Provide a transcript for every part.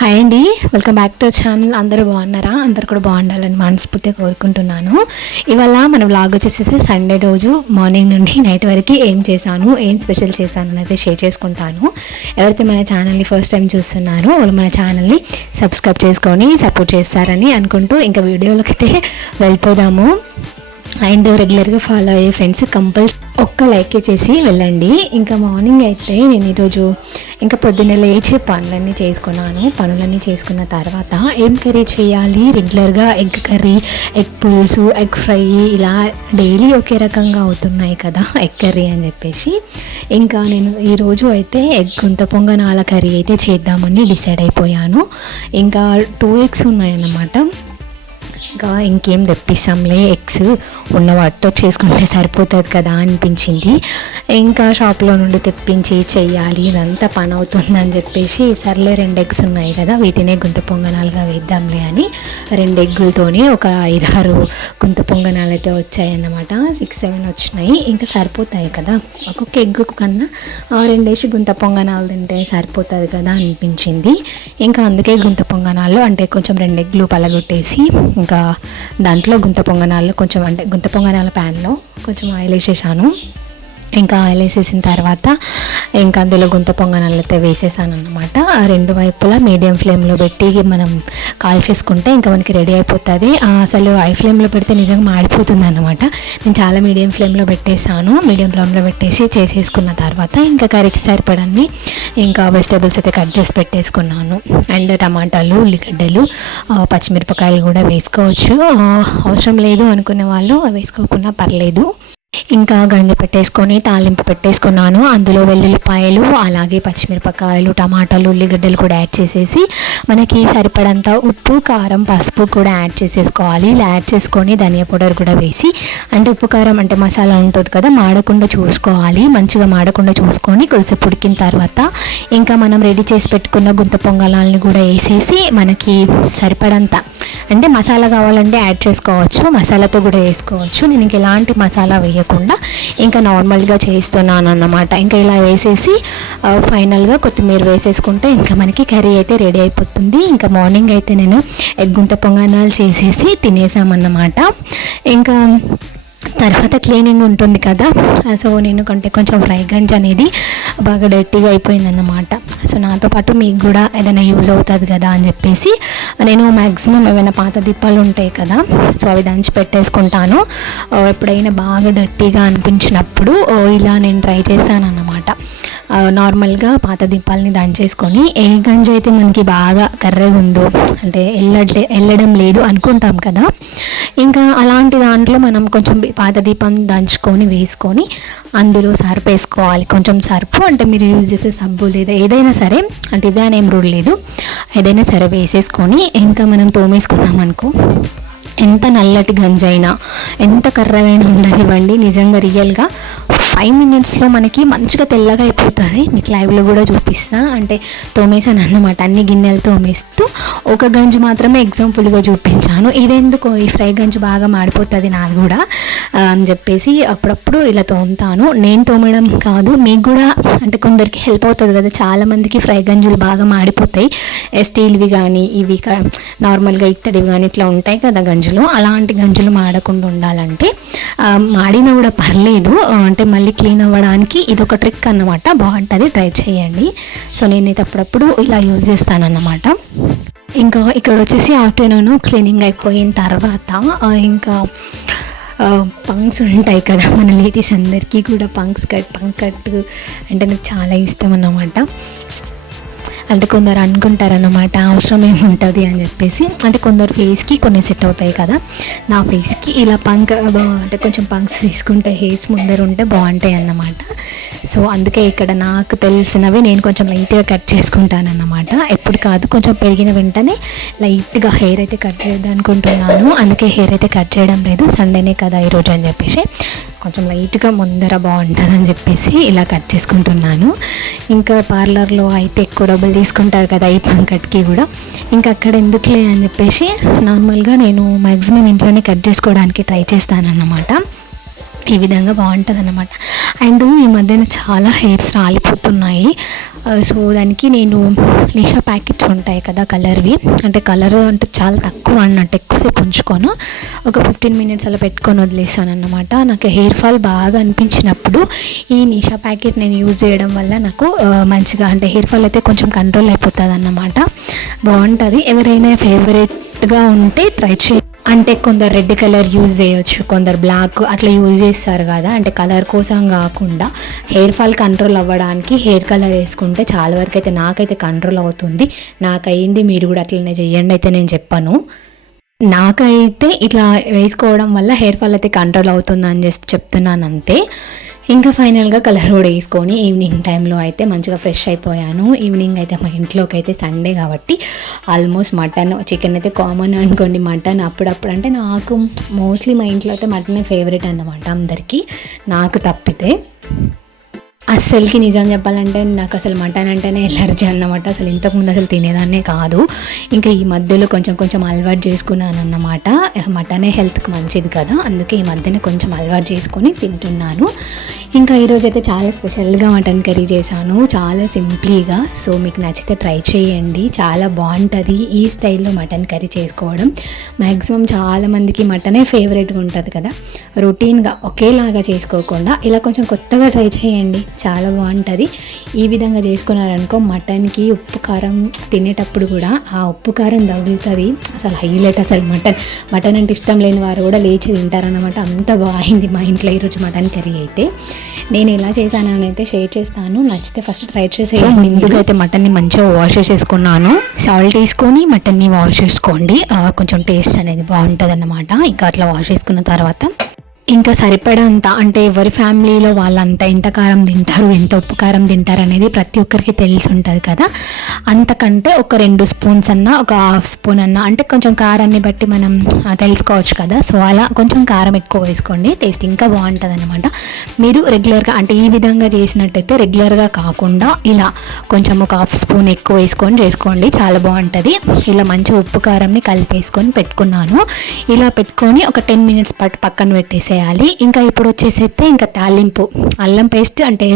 Hi అండి. Welcome back to channel అందరూ బాగున్నారా? అందరు కూడా బాగుండాలని మనస్ఫూర్తిగా కోరుకుంటున్నాను. ఇవాళ మన వ్లాగ్ వచ్చేసేసి సండే రోజు మార్నింగ్ నుండి నైట్ వరకు ఏం చేశాను ఏం స్పెషల్ చేశాను అనేది షేర్ చేసుకుంటాను. ఎవరైతే మన ఛానల్ని ఫస్ట్ టైం చూస్తున్నారో వాళ్ళు మన ఛానల్ని సబ్స్క్రైబ్ చేసుకొని సపోర్ట్ చేస్తారని అనుకుంటూ ఇంకా వీడియోలకి అయితే వెళ్ళిపోదాము అండ్ రెగ్యులర్గా ఫాలో అయ్యే ఫ్రెండ్స్ కంపల్స్ ఒక్క లైక్ చేసి వెళ్ళండి. ఇంకా మార్నింగ్ అయితే నేను ఈరోజు ఇంకా పొద్దున్న లేచి పనులన్నీ చేసుకున్నాను. పనులన్నీ చేసుకున్న తర్వాత ఏం కర్రీ చేయాలి? రెగ్యులర్గా ఎగ్ కర్రీ ఎగ్ పులుసు ఎగ్ ఫ్రై ఇలా డైలీ ఒకే రకంగా అవుతున్నాయి కదా ఎగ్ కర్రీ అని చెప్పేసి. ఇంకా నేను ఈరోజు అయితే ఎగ్ గుంత పొంగనాల కర్రీ అయితే చేద్దామని డిసైడ్ అయిపోయాను. ఇంకా టూ ఎగ్స్ ఉన్నాయన్నమాట. ఇంకా ఇంకేం తెప్పిస్తాంలే ఎగ్స్. ఉన్న వాటితో చేసుకుంటే సరిపోతుంది కదా అనిపించింది. ఇంకా షాప్లో నుండి తెప్పించి చెయ్యాలి ఇదంతా పని అవుతుందని చెప్పేసి సర్లే రెండు ఎగ్స్ ఉన్నాయి కదా వీటినే గుంత పొంగనాలుగా వేద్దాంలే అని రెండు ఎగ్గులతోనే ఒక ఐదారు గుంత పొంగనాలు అయితే వచ్చాయన్నమాట. సిక్స్ సెవెన్ వచ్చినాయి. ఇంకా సరిపోతాయి కదా. ఒక్కొక్క ఎగ్గు కన్నా రెండేసి గుంత పొంగనాలు తింటే సరిపోతుంది కదా అనిపించింది. ఇంకా అందుకే గుంత పొంగనాలు అంటే కొంచెం రెండు ఎగ్గులు పలగొట్టేసి ఇంకా దాంట్లో గుంత పొంగనాలు కొంచెం అంటే గుంత పొంగనాల ప్యాన్లో కొంచెం ఆయిల్ వేసేసాను. ఇంకా ఆయిల్ వేసేసిన తర్వాత ఇంకా అందులో గుంత పొంగనాలు అయితే వేసేసాను అనమాట రెండు వైపులా మీడియం ఫ్లేమ్లో పెట్టి మనం కాల్ చేసుకుంటే ఇంకా మనకి రెడీ అయిపోతుంది. అసలు హై ఫ్లేమ్లో పెడితే నిజంగా మాడిపోతుంది అనమాట నేను చాలా మీడియం ఫ్లేమ్లో పెట్టేసాను మీడియం ఫ్లేమ్లో పెట్టేసి చేసేసుకున్న తర్వాత ఇంకా కర్రీకి సరిపడని ఇంకా వెజిటేబుల్స్ అయితే కట్ చేసి పెట్టేసుకున్నాను. అండ్ టమాటాలు ఉల్లిగడ్డలు పచ్చిమిరపకాయలు కూడా వేసుకోవచ్చు. అవసరం లేదు అనుకునే వాళ్ళు వేసుకోకుండా పర్లేదు. ఇంకా గంజి పెట్టేసుకొని తాలింపు పెట్టేసుకున్నాను. అందులో వెల్లుల్లిపాయలు అలాగే పచ్చిమిరపకాయలు టమాటాలు ఉల్లిగడ్డలు కూడా యాడ్ చేసేసి మనకి సరిపడంత ఉప్పు కారం పసుపు కూడా యాడ్ చేసేసుకోవాలి. ఇలా యాడ్ చేసుకొని ధనియా పౌడర్ కూడా వేసి అంటే ఉప్పు కారం అంటే మసాలా ఉంటుంది కదా మాడకుండా చూసుకోవాలి. మంచిగా మాడకుండా చూసుకొని కొద్దిసేపు ఉడికిన తర్వాత ఇంకా మనం రెడీ చేసి పెట్టుకున్న గుంత పొంగలాలని కూడా వేసేసి మనకి సరిపడంత అంటే మసాలా కావాలంటే యాడ్ చేసుకోవచ్చు. మసాలాతో కూడా వేసుకోవచ్చు. నేను ఇంక ఎలాంటి మసాలా వేయాలి వేయకుండా ఇంకా నార్మల్గా చేయిస్తున్నాను అన్నమాట ఇంకా ఇలా వేసేసి ఫైనల్గా కొత్తిమీర వేసేసుకుంటే ఇంకా మనకి కర్రీ అయితే రెడీ అయిపోతుంది. ఇంకా మార్నింగ్ అయితే నేను ఎగ్గుంత పొంగనాలు చేసేసి తినేసామన్నమాట. ఇంకా తర్వాత క్లీనింగ్ ఉంటుంది కదా. సో నేను కంటే కొంచెం ఫ్రై గంజ్ అనేది బాగా డర్టీగా అయిపోయిందన్నమాట. సో నాతో పాటు మీకు కూడా ఏదైనా యూజ్ అవుతుంది కదా అని చెప్పేసి నేను మ్యాక్సిమం ఏమైనా పాత దీపాలు ఉంటాయి కదా సో అవి దంచి పెట్టేసుకుంటాను. ఎప్పుడైనా బాగా డర్టీగా అనిపించినప్పుడు ఇలా నేను ట్రై చేశాను అన్నమాట నార్మల్గా పాత దీపాలని దంచేసుకొని ఏ గంజి అయితే మనకి బాగా కర్రగా ఉందో అంటే వెళ్ళట్లే వెళ్ళడం లేదు అనుకుంటాం కదా ఇంకా అలాంటి దాంట్లో మనం కొంచెం పాత దీపం దంచుకొని వేసుకొని అందులో సర్పు వేసుకోవాలి కొంచెం సర్పు అంటే మీరు యూజ్ చేసే సబ్బు లేదా ఏదైనా సరే అంటే ఇదే అనేం రూల్ లేదు. ఏదైనా సరే వేసేసుకొని ఇంకా మనం తోమేసుకున్నాం అనుకో ఎంత నల్లటి గంజైనా ఎంత కర్రగైనా ఉండనివ్వండి నిజంగా రియల్గా ఫైవ్ మినిట్స్లో మనకి మంచిగా తెల్లగా అయిపోతుంది. మీకు లైవ్లో కూడా చూపిస్తా. అంటే తోమేసాను అన్నమాట. అన్ని గిన్నెలు తోమేస్తూ ఒక గంజు మాత్రమే ఎగ్జాంపుల్గా చూపించాను. ఇదెందుకో ఈ ఫ్రై గంజు బాగా మాడిపోతుంది నాది కూడా అని చెప్పేసి అప్పుడప్పుడు ఇలా తోముతాను. నేను తోమడం కాదు మీకు కూడా అంటే కొందరికి హెల్ప్ అవుతుంది కదా. చాలా మందికి ఫ్రై గంజులు బాగా మాడిపోతాయి. స్టీల్వి కానీ ఇవి నార్మల్గా ఇత్తడివి కానీ ఇట్లా ఉంటాయి కదా గంజులు అలాంటి గంజులు మాడకుండా ఉండాలంటే మాడినా కూడా పర్లేదు. అంటే మళ్ళీ క్లీన్ అవ్వడానికి ఇది ఒక ట్రిక్ అన్నమాట. బాగుంటుంది ట్రై చేయండి. సో నేనైతే అప్పుడప్పుడు ఇలా యూజ్ చేస్తానన్నమాట. ఇంకా ఇక్కడ వచ్చేసి ఆఫ్టర్నూన్ క్లీనింగ్ అయిపోయిన తర్వాత ఇంకా పంక్స్ ఉంటాయి కదా మన లేడీస్ అందరికీ కూడా పంక్స్ కట్ పంక్ కట్ అంటే నాకు చాలా ఇష్టం అన్నమాట. అంటే కొందరు అనుకుంటారనమాట అవసరం ఏముంటుంది అని చెప్పేసి. అంటే కొందరు ఫేస్కి కొన్ని సెట్ అవుతాయి కదా. నా ఫేస్కి ఇలా పంక్ అంటే కొంచెం పంక్స్ తీసుకుంటే హెయిర్స్ ముందర ఉంటే బాగుంటాయి అన్నమాట. సో అందుకే ఇక్కడ నాకు తెలిసినవి నేను కొంచెం లైట్గా కట్ చేసుకుంటాను అన్నమాట ఎప్పుడు కాదు కొంచెం పెరిగిన వెంటనే లైట్గా హెయిర్ అయితే కట్ చేద్దాం అనుకుంటున్నాను. అందుకే హెయిర్ అయితే కట్ చేయడం లేదు. సండేనే కదా ఈరోజు అని చెప్పేసి. కొంచెం లైట్గా ముందర బాగుంటుందని చెప్పేసి ఇలా కట్ చేసుకుంటున్నాను. ఇంకా పార్లర్లో అయితే ఎక్కువ డబ్బులు తీసుకుంటారు కదా ఈ పంకట్కి కూడా. ఇంకా అక్కడ ఎందుకులే అని చెప్పేసి నార్మల్గా నేను మ్యాక్సిమం ఇంట్లోనే కట్ చేసుకోవడానికి ట్రై చేస్తానన్నమాట. ఈ విధంగా బాగుంటుంది అనమాట అండ్ ఈ మధ్యన చాలా హెయిర్స్ రాలిపోతున్నాయి. సో దానికి నేను నిషా ప్యాకెట్స్ ఉంటాయి కదా కలర్వి. అంటే కలర్ అంటే చాలా తక్కువ అన్నట్టు ఎక్కువసేపు ఉంచుకోను. ఒక ఫిఫ్టీన్ మినిట్స్ అలా పెట్టుకొని వదిలేసాను అన్నమాట నాకు హెయిర్ ఫాల్ బాగా అనిపించినప్పుడు ఈ నిషా ప్యాకెట్ నేను యూజ్ చేయడం వల్ల నాకు మంచిగా అంటే హెయిర్ ఫాల్ అయితే కొంచెం కంట్రోల్ అయిపోతుంది అన్నమాట బాగుంటుంది. ఎవరైనా ఫేవరెట్ ఫేవరెట్గా ఉంటే ట్రై చేయండి అంటే కొందరు రెడ్ కలర్ యూజ్ చేయొచ్చు కొందరు బ్లాక్ అట్లా యూజ్ చేస్తారు కదా అంటే కలర్ కోసం కాకుండా హెయిర్ ఫాల్ కంట్రోల్ అవ్వడానికి హెయిర్ కలర్ వేసుకుంటే చాలా వరకు అయితే నాకైతే కంట్రోల్ అవుతుంది. నాకు అయింది మీరు కూడా అట్లనే చెయ్యండి అయితే నేను చెప్పాను. నాకైతే ఇట్లా వేసుకోవడం వల్ల హెయిర్ ఫాల్ అయితే కంట్రోల్ అవుతుందని చెప్పి చెప్తున్నాను అంతే. ఇంకా ఫైనల్గా కలర్ కూడా వేసుకొని ఈవినింగ్ టైంలో అయితే మంచిగా ఫ్రెష్ అయిపోయాను. ఈవినింగ్ అయితే మా ఇంట్లోకి అయితే సండే కాబట్టి ఆల్మోస్ట్ మటన్ చికెన్ అయితే కామన్ అనుకోండి. మటన్ అప్పుడప్పుడు అంటే నాకు మోస్ట్లీ మా ఇంట్లో అయితే మటనే ఫేవరెట్ అన్నమాట అందరికీ. నాకు తప్పితే. అస్సలకి నిజం చెప్పాలంటే నాకు అసలు మటన్ అంటేనే ఎలర్జీ అన్నమాట. అసలు ఇంతకుముందు అసలు తినేదాన్నే కాదు. ఇంకా ఈ మధ్యలో కొంచెం కొంచెం అలవాటు చేసుకున్నాను అన్నమాట. మటనే హెల్త్కి మంచిది కదా. అందుకే ఈ మధ్యన కొంచెం అలవాటు చేసుకొని తింటున్నాను. ఇంకా ఈరోజు అయితే చాలా స్పెషల్గా మటన్ కర్రీ చేశాను. చాలా సింప్లీగా. సో మీకు నచ్చితే ట్రై చేయండి. చాలా బాగుంటుంది ఈ స్టైల్లో మటన్ కర్రీ చేసుకోవడం. మ్యాక్సిమం చాలామందికి మటనే ఫేవరెట్గా ఉంటుంది కదా. రొటీన్గా ఒకేలాగా చేసుకోకుండా ఇలా కొంచెం కొత్తగా ట్రై చేయండి. చాలా బాగుంటుంది. ఈ విధంగా చేసుకున్నారనుకో మటన్కి ఉప్పు కారం తినేటప్పుడు కూడా ఆ ఉప్పు కారం తగులుతుంది. అసలు హైలైట్ అసలు మటన్. మటన్ అంటే ఇష్టం లేని వారు కూడా లేచి తింటారనమాట అంత బాగుంది మా ఇంట్లో ఈరోజు మటన్ కర్రీ అయితే. నేను ఎలా చేశానని అయితే షేర్ చేస్తాను. నచ్చితే ఫస్ట్ ట్రై చేసే ముందుగా అయితే మటన్ని మంచిగా వాష్ చేసేసుకున్నాను. సాల్ట్ వేసుకొని మటన్ని వాష్ చేసుకోండి. కొంచెం టేస్ట్ అనేది బాగుంటుంది అన్నమాట ఇంకా అట్లా వాష్ చేసుకున్న తర్వాత ఇంకా సరిపడంత అంటే ఎవరి ఫ్యామిలీలో వాళ్ళంత ఎంత కారం తింటారు ఎంత ఉప్పు కారం తింటారు అనేది ప్రతి ఒక్కరికి తెలిసి ఉంటుంది కదా. అంతకంటే ఒక రెండు స్పూన్స్ అన్న ఒక హాఫ్ స్పూన్ అన్న అంటే కొంచెం కారాన్ని బట్టి మనం తెలుసుకోవచ్చు కదా. సో అలా కొంచెం కారం ఎక్కువ వేసుకోండి టేస్ట్ ఇంకా బాగుంటుంది అనమాట మీరు రెగ్యులర్గా అంటే ఈ విధంగా చేసినట్టయితే రెగ్యులర్గా కాకుండా ఇలా కొంచెం ఒక హాఫ్ స్పూన్ ఎక్కువ వేసుకొని చేసుకోండి చాలా బాగుంటుంది. ఇలా మంచి ఉప్పు కారంని కలిపేసుకొని పెట్టుకున్నాను. ఇలా పెట్టుకొని ఒక టెన్ మినిట్స్ పాటు పక్కన పెట్టేసేయాలి ఇంకా ఇప్పుడు వచ్చేసైతే ఇంకా తాలింపు. అల్లం పేస్ట్ అంటే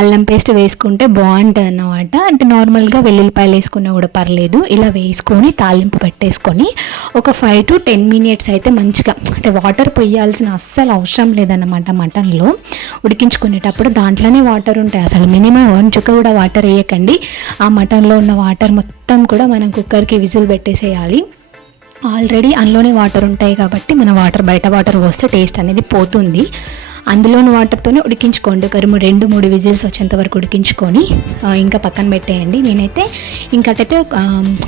అల్లం పేస్ట్ వేసుకుంటే బాగుంటుంది అన్నమాట అంటే నార్మల్గా వెల్లుల్లిపాయలు వేసుకున్నా కూడా పర్లేదు. ఇలా వేసుకొని తాలింపు పెట్టేసుకొని ఒక ఫైవ్ టు టెన్ మినిట్స్ అయితే మంచిగా అంటే వాటర్ పొయ్యాల్సిన అస్సలు అవసరం లేదన్నమాట మటన్లో. ఉడికించుకునేటప్పుడు దాంట్లోనే వాటర్ ఉంటాయి. అసలు మినిమం వన్ చుక్క కూడా వాటర్ వేయకండి. ఆ మటన్లో ఉన్న వాటర్ మొత్తం కూడా మనం కుక్కర్కి విజిల్ పెట్టేసేయాలి. ఆల్రెడీ అందులోనే వాటర్ ఉంటాయి కాబట్టి మన వాటర్ బయట వాటర్ పోస్తే టేస్ట్ అనేది పోతుంది. అందులోని వాటర్తోనే ఉడికించుకోండి. ఒక రెండు- మూడు విజిల్స్ వచ్చేంత వరకు ఉడికించుకొని ఇంకా పక్కన పెట్టేయండి. నేనైతే ఇంకటైతే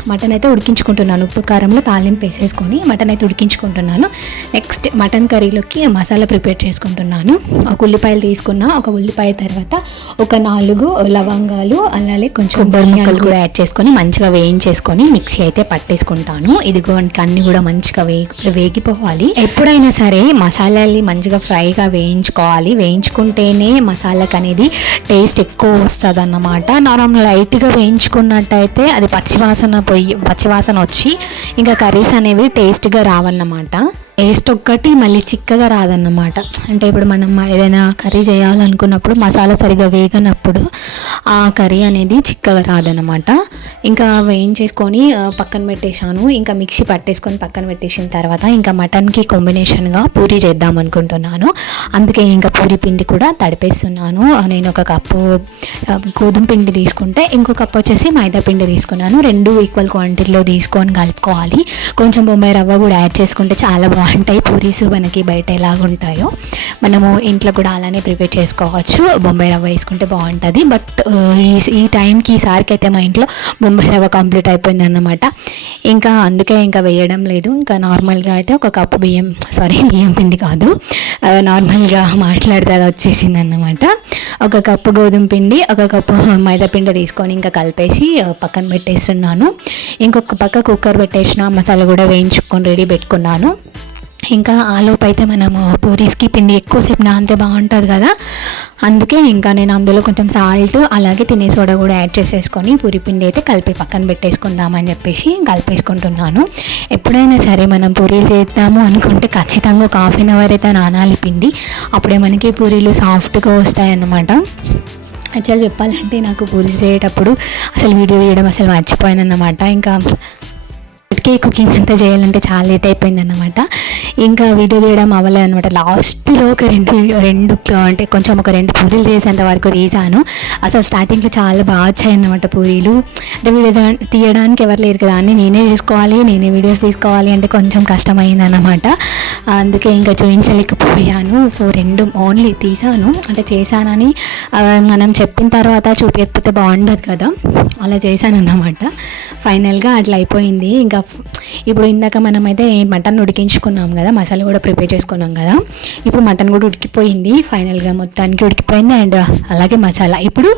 మటన్ అయితే ఉడికించుకుంటున్నాను. ఉప్పు కారంలో తాలింపు వేసేసుకొని మటన్ అయితే ఉడికించుకుంటున్నాను. నెక్స్ట్ మటన్ కర్రీలోకి మసాలా ప్రిపేర్ చేసుకుంటున్నాను. ఒక ఉల్లిపాయలు తీసుకున్న ఒక ఉల్లిపాయ తర్వాత ఒక నాలుగు లవంగాలు అలాగే కొంచెం కొబ్బరి ముక్కలు కూడా యాడ్ చేసుకొని మంచిగా వేయించేసుకొని మిక్సీ అయితే పట్టేసుకుంటాను. ఇదిగో అన్ని కూడా మంచిగా వేగి వేగిపోవాలి. ఎప్పుడైనా సరే మసాలాలు మంచిగా ఫ్రైగా వేయించుకోవాలి. వేయించుకుంటేనే మసాలాకి అనేది టేస్ట్ ఎక్కువ వస్తుంది అన్నమాట నార్మల్ లైట్గా వేయించుకున్నట్టయితే అది పచ్చివాసన పోయి పచ్చివాసన వచ్చి ఇంకా కర్రీస్ అనేవి టేస్ట్గా రావన్నమాట. టేస్ట్ ఒక్కటి మళ్ళీ చిక్కగా రాదన్నమాట. అంటే ఇప్పుడు మనం ఏదైనా కర్రీ చేయాలనుకున్నప్పుడు మసాలా సరిగా వేగనప్పుడు ఆ కర్రీ అనేది చిక్కగా రాదన్నమాట. ఇంకా వేయించేసుకొని పక్కన పెట్టేశాను. ఇంకా మిక్సీ పట్టేసుకొని పక్కన పెట్టేసిన తర్వాత ఇంకా మటన్కి కాంబినేషన్గా పూరి చేద్దాం అనుకుంటున్నాను. అందుకే ఇంకా పూరి పిండి కూడా తడిపేస్తున్నాను. నేను ఒక కప్పు గోధుమ పిండి తీసుకుంటే ఇంకో కప్పు వచ్చేసి మైదా పిండి తీసుకున్నాను. రెండు ఈక్వల్ క్వాంటిటీలో తీసుకొని కలుపుకోవాలి. కొంచెం బొంబాయి రవ్వ కూడా యాడ్ చేసుకుంటే చాలా బాగుంటాయి. పూరీస్ మనకి బయట ఎలాగుంటాయో మనము ఇంట్లో కూడా అలానే ప్రిపేర్ చేసుకోవచ్చు. బొంబాయి రవ్వ వేసుకుంటే బాగుంటుంది. బట్ ఈ ఈ టైంకి ఈసారికి అయితే మా ఇంట్లో బొంబాయి రవ్వ కంప్లీట్ అయిపోయింది అన్నమాట ఇంకా అందుకే ఇంకా వేయడం లేదు. ఇంకా నార్మల్గా అయితే ఒక కప్పు బియ్యం సారీ బియ్యం పిండి కాదు. నార్మల్గా మాట్లాడితే అది వచ్చేసింది అన్నమాట ఒక కప్పు గోధుమ పిండి ఒక కప్పు మైదా పిండి తీసుకొని ఇంకా కలిపేసి పక్కన పెట్టేస్తున్నాను. ఇంకొక పక్క కుక్కర్ పెట్టేసిన మసాలా కూడా వేయించుకొని రెడీ పెట్టుకున్నాను. ఇంకా ఆలోపు అయితే మనము పూరీస్కి పిండి ఎక్కువసేపు నానితే బాగుంటుంది కదా. అందుకే ఇంకా నేను అందులో కొంచెం సాల్ట్ అలాగే తినే సోడా కూడా యాడ్ చేసేసుకొని పూరి పిండి అయితే కలిపి పక్కన పెట్టేసుకుందామని చెప్పేసి కలిపేసుకుంటున్నాను. ఎప్పుడైనా సరే మనం పూరీలు చేద్దాము అనుకుంటే ఖచ్చితంగా ఒక హాఫ్ అన్ అవర్ అయితే నానాలి పిండి. అప్పుడే మనకి పూరీలు సాఫ్ట్గా వస్తాయి అన్నమాట యాక్చువల్ చెప్పాలంటే నాకు పూరి చేయటప్పుడు అసలు వీడియో తీయడం అసలు మర్చిపోయాను అన్నమాట ఇంకా ఇప్పటికే కుకింగ్ అంతా చేయాలంటే చాలా లేట్ అయిపోయింది అనమాట ఇంకా వీడియో తీయడం అవ్వలేదు అనమాట లాస్ట్లో ఒక రెండు రెండు అంటే కొంచెం ఒక రెండు పూరీలు చేసేంత వరకు తీసాను. అసలు స్టార్టింగ్లో చాలా బాగా వచ్చాయన్నమాట పూరీలు. అంటే వీడియో తీయడానికి ఎవరు లేరు కదా అని నేనే చేసుకోవాలి నేనే వీడియోస్ తీసుకోవాలి అంటే కొంచెం కష్టమైంది అనమాట అందుకే ఇంకా చూపించలేకపోయాను సో రెండు ఓన్లీ తీసాను. అంటే చేశానని మనం చెప్పిన తర్వాత చూపించకపోతే బాగుండదు కదా. అలా చేశాను అన్నమాట ఫైనల్గా అట్లా అయిపోయింది. ఇంకా ఇప్పుడు ఇందాక మనమైతే మటన్ ఉడికించుకున్నాం కదా మసాలా కూడా ప్రిపేర్ చేసుకున్నాం కదా. ఇప్పుడు మటన్ కూడా ఉడికిపోయింది ఫైనల్గా మొత్తానికి ఉడికిపోయింది అండ్ అలాగే మసాలా. ఇప్పుడు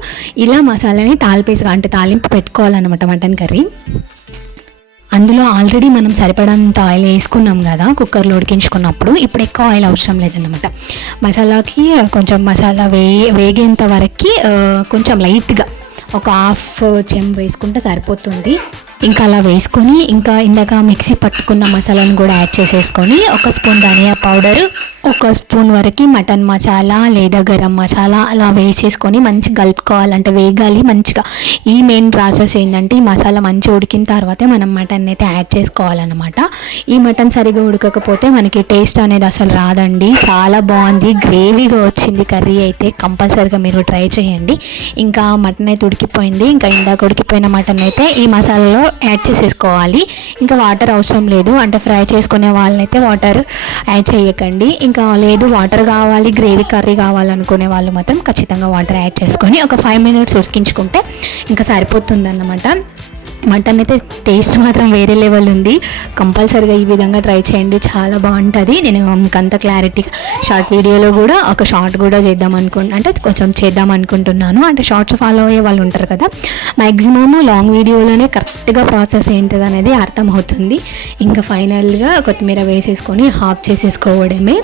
ఇలా మసాలాని తాలిపేసుగా అంటే తాలింపు పెట్టుకోవాలన్నమాట మటన్ కర్రీ. అందులో ఆల్రెడీ మనం సరిపడంత ఆయిల్ వేసుకున్నాం కదా కుక్కర్లో ఉడికించుకున్నప్పుడు. ఇప్పుడు ఎక్కువ ఆయిల్ అవసరం లేదన్నమాట. మసాలాకి కొంచెం మసాలా వే వేగేంత వరకు కొంచెం లైట్గా ఒక హాఫ్ చెంబు వేసుకుంటే సరిపోతుంది. ఇంకా అలా వేసుకొని ఇంకా ఇందాక మిక్సీ పట్టుకున్న మసాలాను కూడా యాడ్ చేసేసుకొని ఒక స్పూన్ ధనియా పౌడర్ ఒక స్పూన్ వరకు మటన్ మసాలా లేదా గరం మసాలా అలా వేసేసుకొని మంచిగా కలుపుకోవాలంటే వేగాలి మంచిగా. ఈ మెయిన్ ప్రాసెస్ ఏంటంటే ఈ మసాలా మంచిగా ఉడికిన తర్వాతే మనం మటన్ అయితే యాడ్ చేసుకోవాలన్నమాట. ఈ మటన్ సరిగా ఉడకకపోతే మనకి టేస్ట్ అనేది అసలు రాదండి. చాలా బాగుంది. గ్రేవీగా వచ్చింది కర్రీ అయితే కంపల్సరీగా మీరు ట్రై చేయండి. ఇంకా మటన్ అయితే ఉడికిపోయింది. ఇంకా ఇందాక ఉడికిపోయిన మటన్ అయితే ఈ మసాలాలో యాడ్ చేసేసుకోవాలి. ఇంకా వాటర్ అవసరం లేదు. అంటే ఫ్రై చేసుకునే వాళ్ళనైతే వాటర్ యాడ్ చేయకండి. ఇంకా లేదు వాటర్ కావాలి గ్రేవీ కర్రీ కావాలనుకునే వాళ్ళు మాత్రం ఖచ్చితంగా వాటర్ యాడ్ చేసుకొని ఒక ఫైవ్ మినిట్స్ ఉడికించుకుంటే ఇంకా సరిపోతుంది అన్నమాట మటన్ అయితే టేస్ట్ మాత్రం వేరే లెవెల్ ఉంది. కంపల్సరీగా ఈ విధంగా ట్రై చేయండి. చాలా బాగుంటుంది. నేను మీకు అంత క్లారిటీగా షార్ట్ వీడియోలో కూడా ఒక షార్ట్ కూడా చేద్దాం అనుకు అంటే కొంచెం చేద్దాం అనుకుంటున్నాను. అంటే షార్ట్స్ ఫాలో అయ్యే వాళ్ళు ఉంటారు కదా. మ్యాక్సిమమ్ లాంగ్ వీడియోలోనే కరెక్ట్గా ప్రాసెస్ ఏంటిది అనేది అర్థమవుతుంది. ఇంకా ఫైనల్గా కొత్తిమీర వేసేసుకొని హాఫ్ చేసేసుకోవడమే.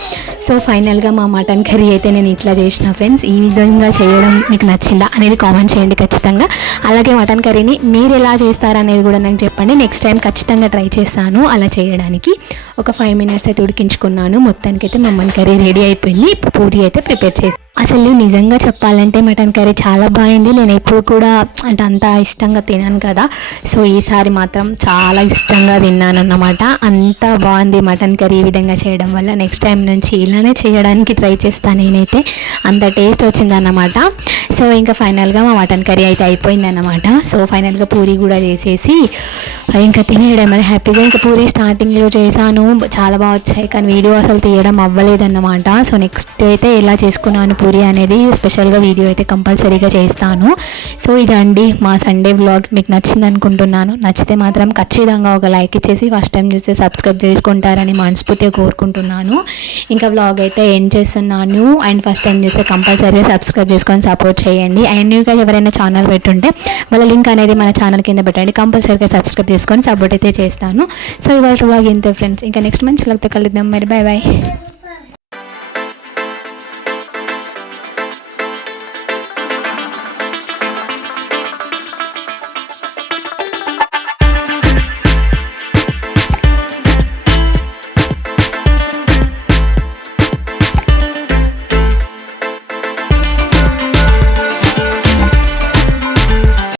సో ఫైనల్గా మా మటన్ కర్రీ అయితే నేను ఇట్లా చేసిన ఫ్రెండ్స్. ఈ విధంగా చేయడం మీకు నచ్చిందా అనేది కామెంట్ చేయండి ఖచ్చితంగా. అలాగే మటన్ కర్రీని మీరు ఎలా చేస్తారు చేస్తారనేది కూడా నాకు చెప్పండి. నెక్స్ట్ టైం ఖచ్చితంగా ట్రై చేస్తాను అలా చేయడానికి ఒక ఫైవ్ మినిట్స్ అయితే ఉడికించుకున్నాను. మొత్తానికి అయితే మమ్మల్ని కర్రీ రెడీ అయిపోయింది. ఇప్పుడు పూరి అయితే ప్రిపేర్ చేసి అసలు నిజంగా చెప్పాలంటే మటన్ కర్రీ చాలా బాగుంది నేను ఎప్పుడు కూడా అంటే అంత ఇష్టంగా తినాను కదా. సో ఈసారి మాత్రం చాలా ఇష్టంగా తిన్నాను అన్నమాట అంత బాగుంది మటన్ కర్రీ ఈ విధంగా చేయడం వల్ల. నెక్స్ట్ టైం నుంచి ఇలానే చేయడానికి ట్రై చేస్తాను నేనైతే. అంత టేస్ట్ వచ్చిందన్నమాట. సో ఇంకా ఫైనల్గా మా మటన్ కర్రీ అయితే అయిపోయిందన్నమాట. సో ఫైనల్గా పూరి కూడా చేసేసి ఇంకా తినేయడం. అని హ్యాపీగా ఇంకా పూరి స్టార్టింగ్లో చేశాను. చాలా బాగా వచ్చాయి కానీ వీడియో అసలు తీయడం అవ్వలేదన్నమాట. సో నెక్స్ట్ అయితే ఎలా చేసుకున్నాను పూరి అనేది స్పెషల్గా వీడియో అయితే కంపల్సరీగా చేస్తాను. సో ఇదండి మా సండే వ్లాగ్ మీకు నచ్చింది అనుకుంటున్నాను. నచ్చితే మాత్రం ఖచ్చితంగా ఒక లైక్ ఇచ్చేసి ఫస్ట్ టైం చూస్తే సబ్స్క్రైబ్ చేసుకుంటారని మనస్ఫూర్తిగా కోరుకుంటున్నాను. ఇంకా వ్లాగ్ అయితే ఏం చేస్తున్నాను. అండ్ ఫస్ట్ టైం చూస్తే కంపల్సరీగా సబ్స్క్రైబ్ చేసుకొని సపోర్ట్ చేయండి. అండ్ న్యూగా ఎవరైనా ఛానల్ పెట్టుంటే వాళ్ళ లింక్ అనేది మన ఛానల్ కింద పెట్టండి. కంపల్సరీగా సబ్స్క్రైబ్ చేసుకొని సపోర్ట్ అయితే చేస్తాను. సో ఇవాళ వ్లాగ్ ఇంతే ఫ్రెండ్స్ ఇంకా నెక్స్ట్ మంచి వ్లాగ్తో కలుద్దాం. మరి బాయ్ బాయ్